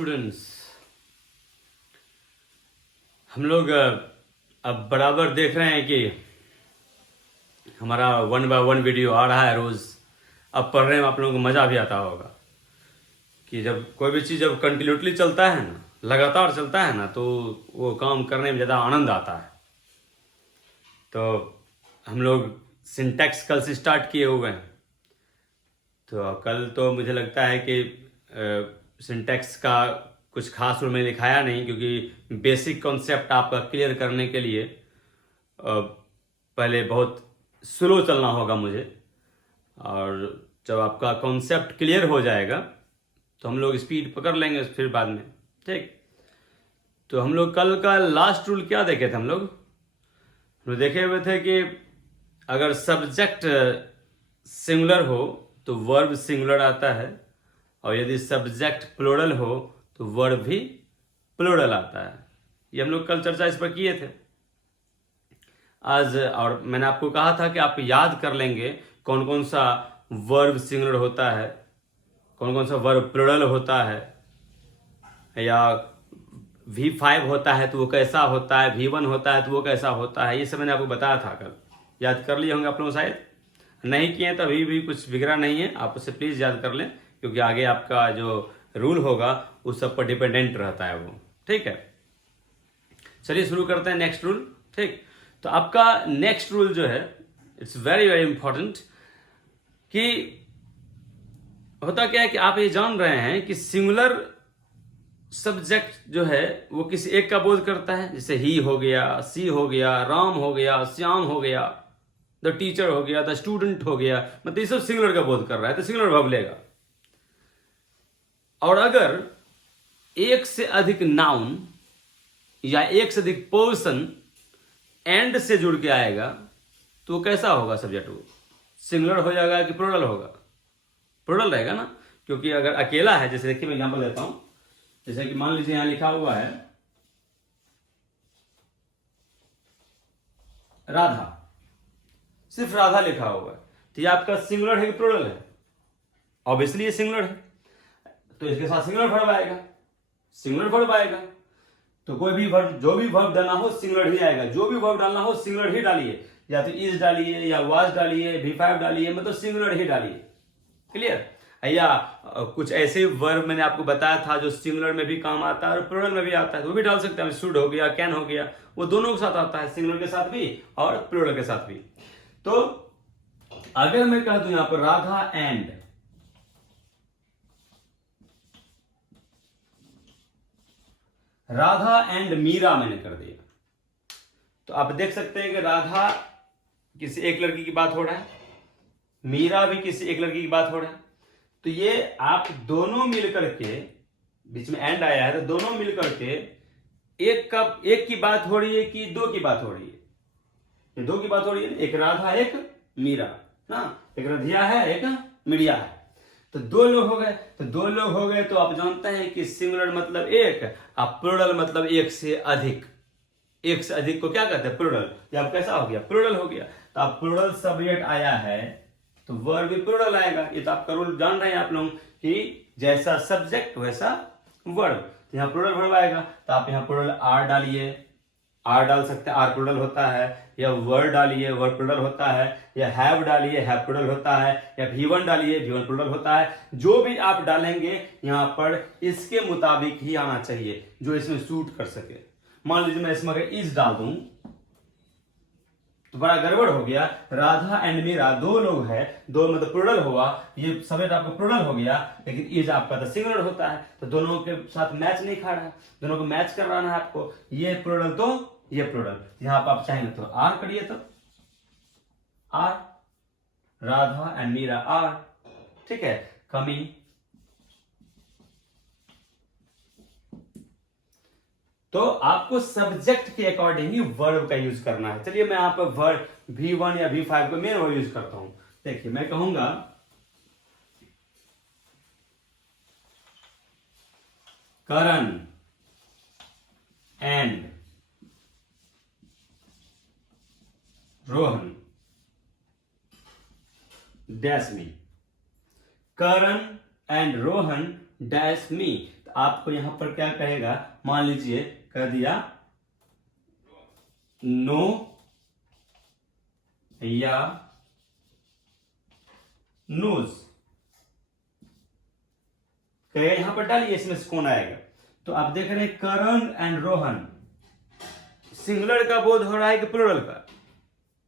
Students, हम लोग अब बराबर देख रहे हैं कि हमारा 1 by 1 वीडियो आ रहा है रोज़। अब पढ़ने में आप लोगों को मज़ा भी आता होगा कि जब कोई भी चीज़ जब कंटिन्यूटली चलता है ना, लगातार चलता है ना, तो वो काम करने में ज़्यादा आनंद आता है। तो हम लोग सिंटैक्स कल से स्टार्ट किए हुए हैं। तो कल तो मुझे लगता है कि सिंटैक्स का कुछ खास रूल में लिखाया नहीं, क्योंकि बेसिक कॉन्सेप्ट आपका क्लियर करने के लिए पहले बहुत स्लो चलना होगा मुझे, और जब आपका कॉन्सेप्ट क्लियर हो जाएगा तो हम लोग स्पीड पकड़ लेंगे फिर बाद में। ठीक, तो हम लोग कल का लास्ट रूल क्या देखे थे? हम लोग देखे हुए थे कि अगर सब्जेक्ट सिंगुलर हो तो वर्ब सिंगुलर आता है, और यदि सब्जेक्ट प्लूरल हो तो वर्ब भी प्लूरल आता है। ये हम लोग कल चर्चा इस पर किए थे आज। और मैंने आपको कहा था कि आप याद कर लेंगे कौन कौन सा वर्ब सिंगुलर होता है, कौन कौन सा वर्ब प्लूरल होता है, या V5 होता है तो वो कैसा होता है, V1 होता है तो वो कैसा होता है। ये सब मैंने आपको बताया था कल। याद कर लिए होंगे आप लोग, शायद नहीं किए तो अभी भी कुछ बिगड़ा नहीं है, आप उससे प्लीज़ याद कर लें, क्योंकि आगे आपका जो रूल होगा उस सब पर डिपेंडेंट रहता है वो। ठीक है, चलिए शुरू करते हैं नेक्स्ट रूल। ठीक, तो आपका नेक्स्ट रूल जो है इट्स वेरी वेरी इंपॉर्टेंट। कि होता क्या है कि आप ये जान रहे हैं कि सिंगुलर सब्जेक्ट जो है वो किसी एक का बोध करता है, जैसे ही हो गया, सी हो गया, राम हो गया, श्याम हो गया, द टीचर हो गया, द स्टूडेंट हो गया, मतलब ये सब सिंगुलर का बोध कर रहा है तो सिंगुलर वर्ब लेगा। और अगर एक से अधिक नाउन या एक से अधिक पर्सन एंड से जुड़ के आएगा तो वो कैसा होगा सब्जेक्ट? वो सिंगुलर हो जाएगा कि प्लूरल होगा? प्लूरल रहेगा ना, क्योंकि अगर अकेला है, जैसे देखिए मैं एग्जांपल देता हूं, जैसे कि मान लीजिए यहां लिखा हुआ है राधा, सिर्फ राधा लिखा हुआ है, तो ये आपका सिंगुलर है कि प्लूरल है? ऑब्वियसली ये सिंगुलर है, तो इसके साथ सिंगुलर वर्ब आएगा, सिंगुलर वर्ब आएगा। तो कोई भी वर्ब, जो भी वर्ब डालना हो सिंगुलर ही आएगा, जो भी वर्ब डालना हो सिंगुलर ही डालिए, या तो इज डालिए या वाज डालिए, V5 डालिए, मतलब सिंगुलर ही डालिए। क्लियर? या कुछ ऐसे वर्ब मैंने आपको बताया था जो सिंगुलर में भी काम आता है और प्लूरल में भी आता है, तो वो भी डाल सकते हैं। शुड हो गया, कैन हो गया, वो दोनों के साथ आता है, सिंगुलर के साथ भी और प्लूरल के साथ भी। तो अगर मैं कह दूं यहां पर राधा एंड, राधा एंड मीरा मैंने कर दिया, तो आप देख सकते हैं कि राधा किसी एक लड़की की बात हो रहा है, मीरा भी किसी एक लड़की की बात हो रहा है। तो ये आप दोनों मिलकर के, बीच में एंड आया है तो दोनों मिलकर के एक की बात हो रही है कि दो की बात हो रही है? ये दो की बात हो रही है, एक राधा एक मीरा ना, एक रधिया है एक मीडिया है, तो दो लोग हो गए। तो दो लोग हो गए तो आप जानते हैं कि सिंगुलर मतलब एक, आप प्लूरल मतलब एक से अधिक। एक से अधिक को क्या कहते हैं? प्लूरल। या कैसा हो गया? प्लूरल हो गया। तो आप प्लूरल सब्जेक्ट आया है तो वर्ब भी प्लूरल आएगा। ये तो आपका रूल जान रहे हैं आप लोग कि जैसा सब्जेक्ट वैसा वर्ब। तो यहाँ प्लूरल वर्ब आएगा, तो आप यहाँ प्लूरल आर डालिए, आर डाल सकते हैं, आर प्लूरल होता है, या वर्ड डालिए, वर्ड प्लूरल होता है, या हैव डालिए, हैव प्लूरल होता है, या V1 डालिए, V1 प्लूरल होता है। जो भी आप डालेंगे यहाँ पर इसके मुताबिक ही आना चाहिए, जो इसमें सूट कर सके। मान लीजिए मैं इसमें अगर इज डाल दूं तो बड़ा गड़बड़ हो गया। राधा एंड मीरा दो लोग हैं, दो मतलब प्लूरल हुआ, ये सब्जेक्ट आपका प्लूरल हो गया, लेकिन इज आपका तो सिंगुलर होता है, तो दोनों के साथ मैच नहीं खा रहा है, दोनों को मैच करवाना है आपको। ये प्लूरल तो ये प्लूरल, यहां पर आप चाहेंगे तो आर करिए, तो are, Radha and Meera are. ठीक है, कमिंग। तो आपको सब्जेक्ट के अकॉर्डिंग ही वर्ब का यूज करना है। चलिए मैं यहां पर वर्ब V1 या V5 को मैं वर्ब यूज करता हूं। देखिए मैं कहूंगा Karan and Rohan dash me, Karan and Rohan dash me. तो आपको यहां पर क्या कहेगा, मान लीजिए कह दिया नो या नोज, कहेगा यहां पर डालिए, इसमें से कौन आएगा। तो आप देख रहे हैं करण एंड रोहन, सिंगुलर का बोध हो रहा है कि प्लूरल का।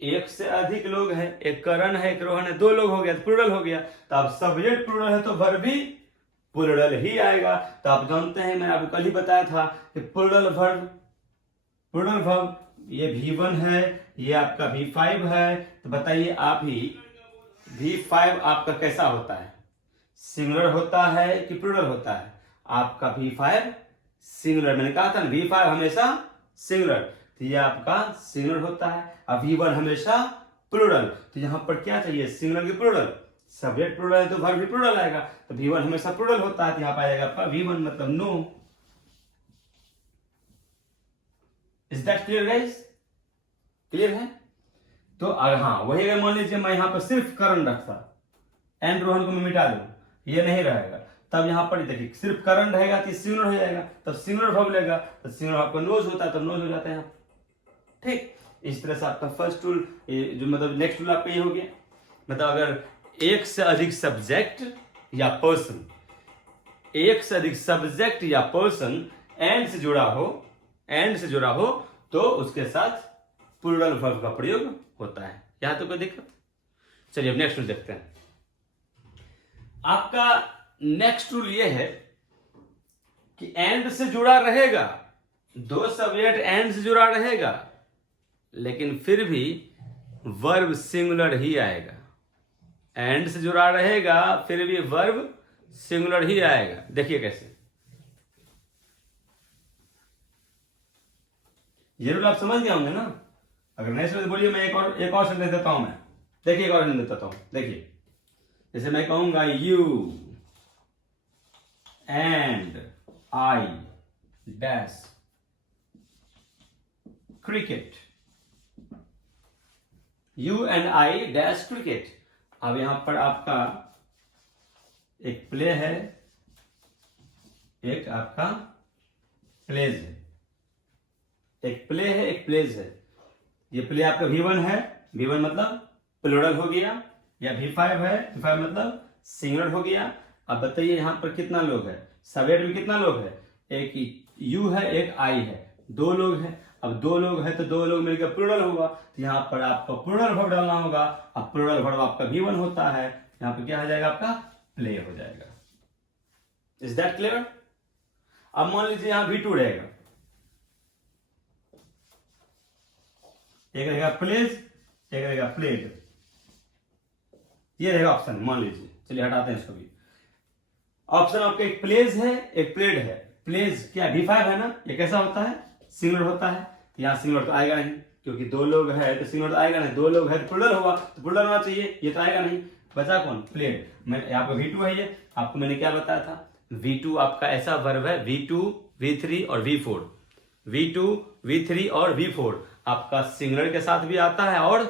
एक से अधिक लोग हैं, एक करण है एक रोहन है, दो लोग हो गया तो प्लूरल हो गया। तो आप सब्जेक्ट प्लूरल है तो वर्ब भी प्लूरल ही आएगा। तो आप जानते हैं, मैंने आपको कल ही बताया था कि प्लूरल वर्ब ये V1 है, ये आपका V5 है। तो बताइए आप ही, V5 आपका कैसा होता है, सिंगुलर होता है कि प्लूरल होता है? आपका V5 सिंगुलर, मैंने कहा था ना V5 हमेशा सिंगुलर, तो ये आपका सिंगुलर होता है। अब V1 हमेशा प्लूरल, तो यहां पर क्या चाहिए, सिंगुलर की प्लूरल। सब्जेक्ट प्लूरल है तो वर्ब भी प्लूरल आएगा, तो V1 हमेशा प्लूरल होता है, तो यहां पर आएगा आपका V1 मतलब no. Is that clear guys? Clear है? तो अगर हाँ वही, अगर मान लीजिए मैं यहां पर सिर्फ करण रखता एंड रोहन को मैं मिटा दूं, ये नहीं रहेगा, तब यहां पर देखिए सिर्फ करण रहेगा तो सिंगुलर हो जाएगा, तब सिंगुलर वर्ब लेगा, तो सिंगुलर आपका नोज होता है तो नोज हो जाता है। ठीक, इस तरह से आपका फर्स्ट टूल जो मतलब नेक्स्ट टूल आपका ये हो गया। मतलब अगर एक से अधिक सब्जेक्ट या पर्सन, एक से अधिक सब्जेक्ट या पर्सन एंड से जुड़ा हो तो उसके साथ प्लूरल वर्ब का प्रयोग होता है। यहां तो कोई दिक्कत? चलिए अब नेक्स्ट टूल देखते हैं। आपका नेक्स्ट रूल ये है कि एंड से जुड़ा रहेगा, दो सब्जेक्ट एंड से जुड़ा रहेगा, लेकिन फिर भी वर्ब सिंगुलर ही आएगा। एंड से जुड़ा रहेगा फिर भी वर्ब सिंगुलर ही आएगा। देखिए कैसे, ये रूल आप समझ गए होंगे ना? अगर नहीं समझ बोलिए, मैं एक और सेंटेंस देता हूं। मैं देखिए एक और सेंटेंस देता हूं। देखिए जैसे मैं कहूंगा you and I dash cricket, you and I dash cricket. अब यहां पर आपका एक प्ले है, एक आपका प्लेज है, एक प्ले है एक प्लेज है। ये प्ले आपका V1 है, V1 मतलब प्लूरल हो गया, या V5 है, V5 मतलब सिंगुलर हो गया। अब बताइए यहां पर कितना लोग है, सब्जेक्ट में कितना लोग है, एक यू है एक आई है, दो लोग हैं। अब दो लोग है तो दो लोग मिलकर प्लूरल होगा, तो यहां पर आपको प्लूरल वर्ब डालना होगा। अब प्लूरल वर्ब आपका V1 होता है, यहां पर क्या हो जाएगा, आपका प्ले हो जाएगा। Is that clear? अब मान लीजिए यहां V2 रहेगा, एक रहेगा प्लेज, एक रहेगा प्लेड, ये रहेगा ऑप्शन। मान लीजिए, चलिए हटाते हैं इसको भी। ऑप्शन आपका एक प्लेज है एक प्लेड है। प्लेज क्या V5 है ना, ये कैसा होता है, सिंगुलर होता है। यहां सिंगुलर तो आएगा नहीं, क्योंकि दो लोग है तो सिंगुलर तो आएगा नहीं, दो लोग है तो प्लूरल होगा, तो प्लूरल होना चाहिए, ये तो आएगा नहीं। बचा कौन, प्लेड। मैं आपका V2 है, ये आपको मैंने क्या बताया था, V2 आपका ऐसा वर्ब है, V2 V3 और V4, V2 V3 और V4 आपका सिंगुलर के साथ भी आता है और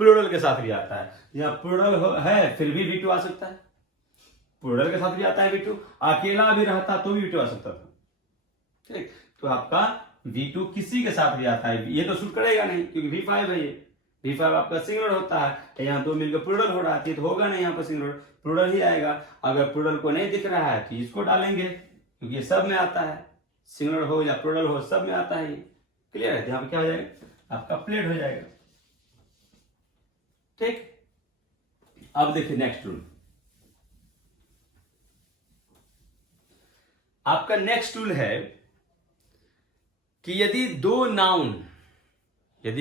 प्लूरल के साथ भी आता है। यहाँ प्लूरल है फिर भी V2 आ सकता है, प्लूरल के साथ भी आता है V2, अकेला भी रहता तो भी V2 आ सकता था। ठीक, तो आपका V2 किसी के साथ भी आता है, ये तो सूट करेगा नहीं क्योंकि V5 है, ये V5 आपका सिंगुलर होता है। यहाँ दो मिलकर प्लूरल हो रहा है तो होगा नहीं, यहाँ पर सिंगुलर प्लूरल ही आएगा। अगर प्लूरल को नहीं दिख रहा है तो इसको डालेंगे, क्योंकि ये सब में आता है, सिंगुलर हो या प्लूरल हो सब में आता है। क्लियर है? यहाँ पे क्या हो जाएगा, आपका प्लेड हो जाएगा। ठीक, अब देखिए नेक्स्ट रूल। आपका नेक्स्ट रूल है कि यदि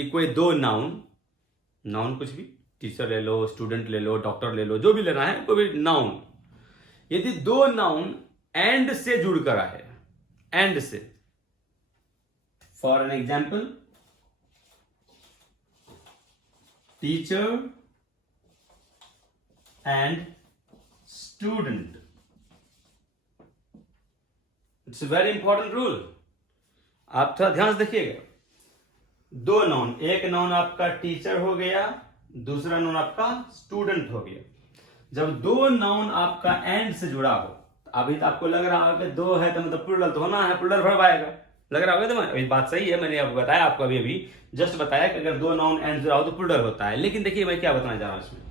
कोई दो नाउन कुछ भी, टीचर ले लो, स्टूडेंट ले लो, डॉक्टर ले लो, जो भी लेना है, कोई भी नाउन, यदि दो नाउन एंड से जुड़कर आए, एंड से, for an example teacher and student, it's a very important rule, आप थोड़ा ध्यान से देखिएगा। दो नाउन, एक नाउन आपका टीचर हो गया, दूसरा नाउन आपका स्टूडेंट हो गया। जब दो नाउन आपका एंड से जुड़ा हो अभी तो आपको लग रहा होगा कि दो है तो मतलब प्लूरल तो होना है, प्लूरल वर्ब आएगा, लग रहा होगा तो बात सही है। मैंने आपको बताया, आपको अभी अभी जस्ट बताया कि अगर दो नाउन एंड जुड़ा हो तो प्लूरल होता है। लेकिन देखिए मैं क्या बताना चाह रहा हूं, इसमें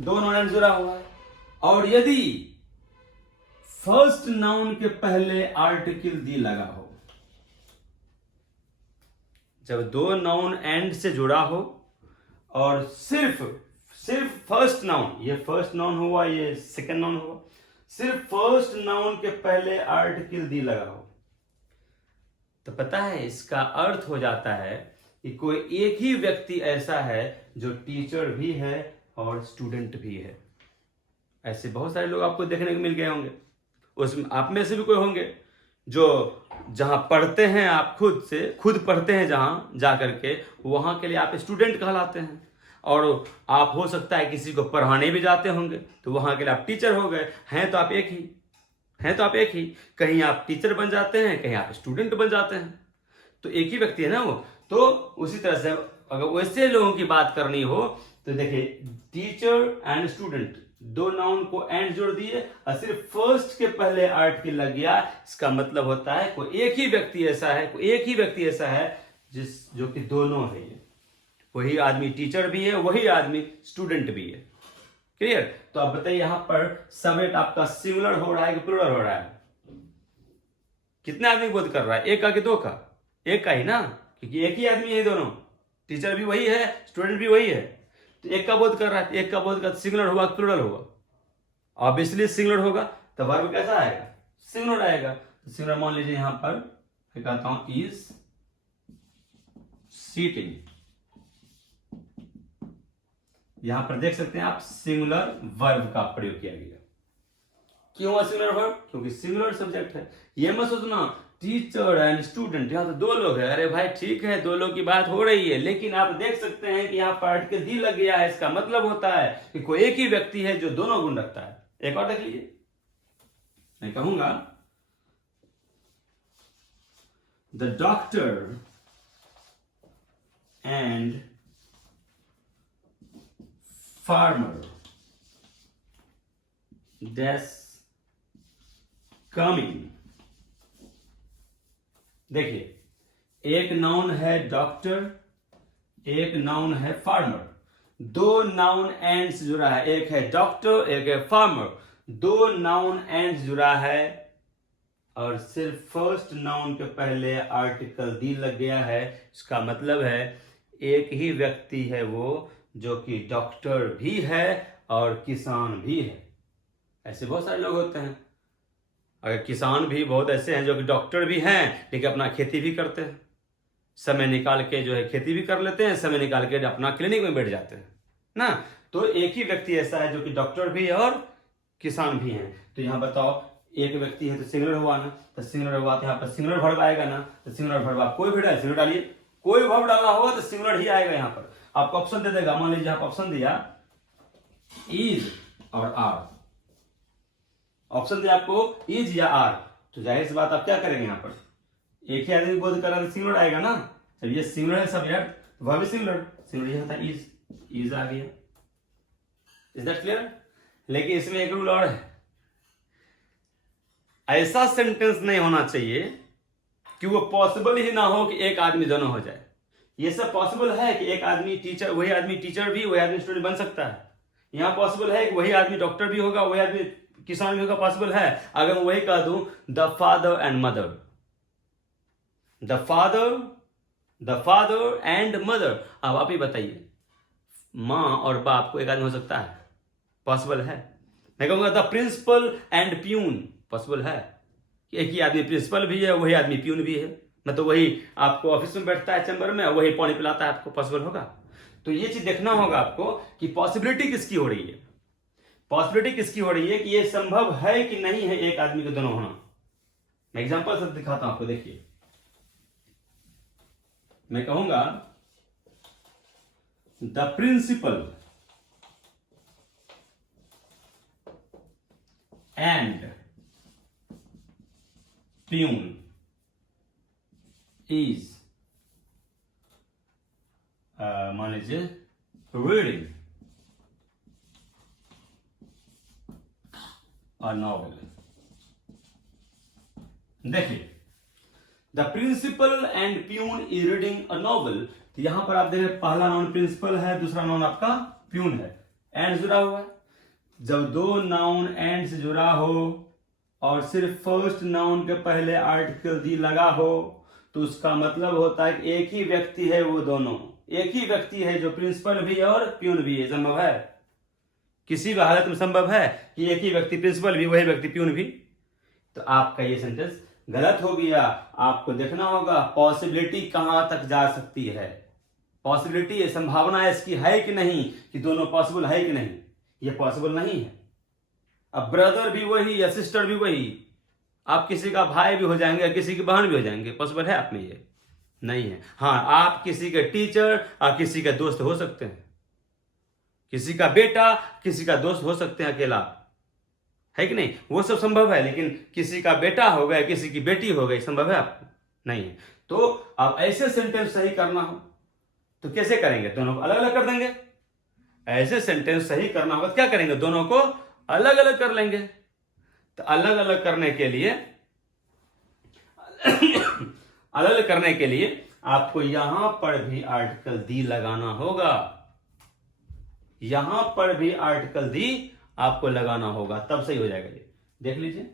दो नाउन एंड जुड़ा हुआ है और यदि फर्स्ट नाउन के पहले आर्टिकल दी लगा हो, जब दो नाउन एंड से जुड़ा हो और सिर्फ फर्स्ट नाउन, ये फर्स्ट नाउन हुआ, ये सेकंड नाउन हुआ, सिर्फ फर्स्ट नाउन के पहले आर्टिकल दी लगा हो, तो पता है इसका अर्थ हो जाता है कि कोई एक ही व्यक्ति ऐसा है जो टीचर भी है और स्टूडेंट भी है। ऐसे बहुत सारे लोग आपको देखने को मिल गए होंगे, उसमें आप में से भी कोई होंगे जो जहां पढ़ते हैं, आप खुद पढ़ते हैं जहां जा करके, वहां के लिए आप स्टूडेंट कहलाते हैं। और आप हो सकता है किसी को पढ़ाने भी जाते होंगे तो वहां के लिए आप टीचर हो गए। हैं तो आप एक ही, कहीं आप टीचर बन जाते हैं, कहीं आप स्टूडेंट बन जाते हैं, तो एक ही व्यक्ति है ना वो। तो उसी तरह से अगर वैसे लोगों की बात करनी हो तो देखिए, टीचर एंड स्टूडेंट, दो नाउन को एंड जोड़ दिए और सिर्फ फर्स्ट के पहले आर्टिकल लग गया, इसका मतलब होता है कोई एक ही व्यक्ति ऐसा है जो कि दोनों है। ये वही आदमी टीचर भी है, वही आदमी स्टूडेंट भी है। क्लियर? तो आप बताइए यहां पर सब्जेक्ट आपका सिंगुलर हो रहा है कि प्लूरल हो रहा है? कितने आदमी बोध कर रहा है, एक का कि दो का? एक का ही ना, क्योंकि एक ही आदमी है दोनों, टीचर भी वही है, स्टूडेंट भी वही है। तो एक का बोध कर रहा है, एक का बोध कर, सिंगुलर होगा कि प्लूरल होगा? ऑब्वियसली सिंगुलर होगा, तो वर्ब कैसा आएगा? सिंगुलर आएगा। तो सिंगुलर मान लीजिए यहां पर मैं कहता हूं इज सीटिंग। यहां पर देख सकते हैं आप सिंगुलर वर्ब का प्रयोग किया गया। क्यों सिंगुलर वर्ब? क्योंकि सिंगुलर सब्जेक्ट है। ये मत सोचना टीचर एंड स्टूडेंट, यहां तो दो लोग हैं। अरे भाई ठीक है, दो लोग की बात हो रही है, लेकिन आप देख सकते हैं कि यहां पर आर्टिकल दी लग गया है। इसका मतलब होता है कि कोई एक ही व्यक्ति है जो दोनों गुण रखता है। एक और देख लीजिए, मैं कहूंगा the doctor and farmer dash coming. देखिए, एक नाउन है डॉक्टर, एक नाउन है फार्मर, दो नाउन एंड्स जुड़ा है, एक है डॉक्टर एक है फार्मर, दो नाउन एंड्स जुड़ा है और सिर्फ फर्स्ट नाउन के पहले आर्टिकल दी लग गया है। इसका मतलब है एक ही व्यक्ति है वो जो कि डॉक्टर भी है और किसान भी है। ऐसे बहुत सारे लोग होते हैं। अगर किसान भी बहुत ऐसे हैं जो कि डॉक्टर भी हैं लेकिन अपना खेती भी करते हैं, समय निकाल के जो है खेती भी कर लेते हैं, समय निकाल के अपना क्लिनिक में बैठ जाते हैं ना। तो एक ही व्यक्ति ऐसा है जो कि डॉक्टर भी है और किसान भी है। तो यहां बताओ, एक व्यक्ति है तो सिंगुलर हुआ ना, तो सिंगुलर हुआ तो यहाँ पर सिंगुलर वर्ब आएगा ना। तो सिंगुलर वर्ब आप कोई भी डालिए, सिंगुलर डालिए, कोई वर्ब डालना होगा तो सिंगुलर ही आएगा। यहाँ पर आपको ऑप्शन दे देगा, मान लीजिए आप ऑप्शन दिया इज और आर, ऑप्शन दिया आपको इज या आर, तो जाहिर सी बात आप क्या करेंगे, यहाँ पर एक ही आदमी बोध कर रहा है, सिंगुलर आएगा ना। जब ये सिंगुलर है सब्जेक्ट, वह भी सिंगुलर, सिंगुलर ये होता है इज आ गया। Is that clear? लेकिन इसमें एक रूल और है, ऐसा सेंटेंस नहीं होना चाहिए कि वो पॉसिबल ही ना हो कि एक आदमी दोनों हो जाए। ये सब पॉसिबल है कि एक आदमी टीचर, वही आदमी टीचर भी, वही आदमी स्टूडेंट बन सकता है। यहां पॉसिबल है कि वही आदमी डॉक्टर भी होगा, वही आदमी किसान भी होगा, पॉसिबल है। अगर मैं वही कह दूं the father and mother, the father and mother, अब आप ही बताइए, मां और बाप को एक आदमी हो सकता है? पॉसिबल है। मैं कहूंगा the principal and peon, possible है कि एक ही आदमी प्रिंसिपल भी है, वही आदमी प्यून भी है, मतलब वही आपको ऑफिस में बैठता है चैम्बर में, वही पानी पिलाता है आपको, पॉसिबल होगा? तो ये चीज देखना होगा आपको कि पॉसिबिलिटी किसकी हो रही है, पॉसिबिलिटी किसकी हो रही है कि ये संभव है कि नहीं है एक आदमी को दोनों होना। मैं एग्जांपल से दिखाता हूं आपको, देखिए मैं कहूंगा the principal and peon is, मान लीजिए रीडिंग, अ नॉवल। देखिए, the principal and peon is reading a novel. तो यहां पर आप देख रहे पहला नाउन प्रिंसिपल है, दूसरा नाउन आपका प्यून है, एंड जुड़ा हुआ है। जब दो नाउन एंड से जुड़ा हो और सिर्फ फर्स्ट नाउन के पहले आर्टिकल दी लगा हो तो उसका मतलब होता है कि एक ही व्यक्ति है, वो दोनों एक ही व्यक्ति है, जो प्रिंसिपल भी है और प्यून भी है। संभव है? किसी भी हालत में संभव है कि एक ही व्यक्ति प्रिंसिपल भी, वही व्यक्ति प्यून भी? तो आपका ये सेंटेंस गलत हो गया। आपको देखना होगा पॉसिबिलिटी कहां तक जा सकती है, पॉसिबिलिटी संभावना इसकी है कि नहीं, कि दोनों पॉसिबल है कि नहीं। ये पॉसिबल नहीं है। अब ब्रदर भी वही या सिस्टर भी वही, आप किसी का भाई भी हो जाएंगे या किसी की बहन भी हो जाएंगे, पॉसिबल है आप में? ये नहीं है। हाँ, आप किसी के टीचर और किसी के दोस्त हो सकते हैं, किसी का बेटा किसी का दोस्त हो सकते हैं अकेला, है कि नहीं? वो सब संभव है। लेकिन किसी का बेटा हो गया, किसी की बेटी हो गई, संभव है आपको? नहीं है। तो अब ऐसे सेंटेंस सही करना हो तो कैसे करेंगे? दोनों को अलग अलग कर देंगे। ऐसे सेंटेंस सही करना होगा तो क्या करेंगे? दोनों को अलग अलग कर लेंगे। तो अलग अलग करने के लिए अलग अलग करने के लिए आपको यहां पर भी आर्टिकल दी लगाना होगा, यहां पर भी आर्टिकल दी आपको लगाना होगा, तब सही हो जाएगा। ये देख लीजिए,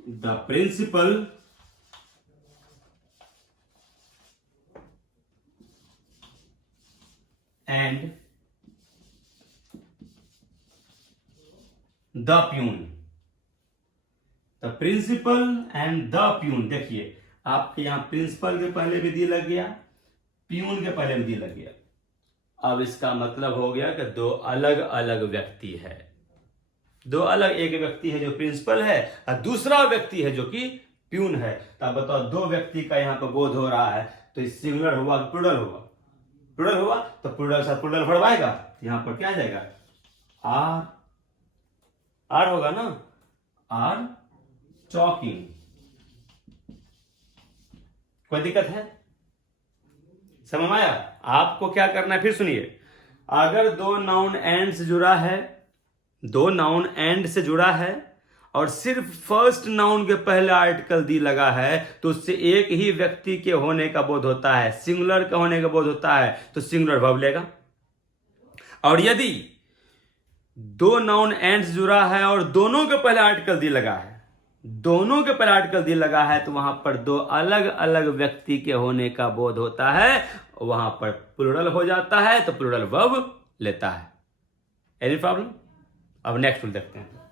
the principal and the peon, the principal and the peon. देखिए, आपके यहां प्रिंसिपल के पहले भी दी लग गया, प्यून के पहले भी दी लग गया। अब इसका मतलब हो गया कि दो अलग अलग व्यक्ति है, दो अलग, एक व्यक्ति है जो प्रिंसिपल है और दूसरा व्यक्ति है जो कि प्यून है। तो अब बताओ, दो व्यक्ति का यहां पर बोध हो रहा है, तो इस सिंगुलर हुआ कि प्लूरल हुआ? प्लूरल हुआ, तो प्लूरल से प्लूरल बढ़वाएगा, यहां पर क्या आ जाएगा? आर, आर होगा ना, आर टॉकिंग। कोई दिक्कत है? समझ आया? आपको क्या करना है फिर सुनिए। अगर दो नाउन एंड से जुड़ा है, दो नाउन एंड से जुड़ा है और सिर्फ फर्स्ट नाउन के पहले आर्टिकल दी लगा है तो उससे एक ही व्यक्ति के होने का बोध होता है, सिंगुलर का होने का बोध होता है, तो सिंगुलर वर्ब लेगा। और यदि दो नाउन एंड से जुड़ा है और दोनों के पहले आर्टिकल दी लगा है, दोनों के पहले आर्टिकल दी लगा है, तो वहां पर दो अलग अलग व्यक्ति के होने का बोध होता है, वहां पर प्लूरल हो जाता है, तो प्लूरल वर्ब लेता है। Any problem? अब नेक्स्ट देखते हैं।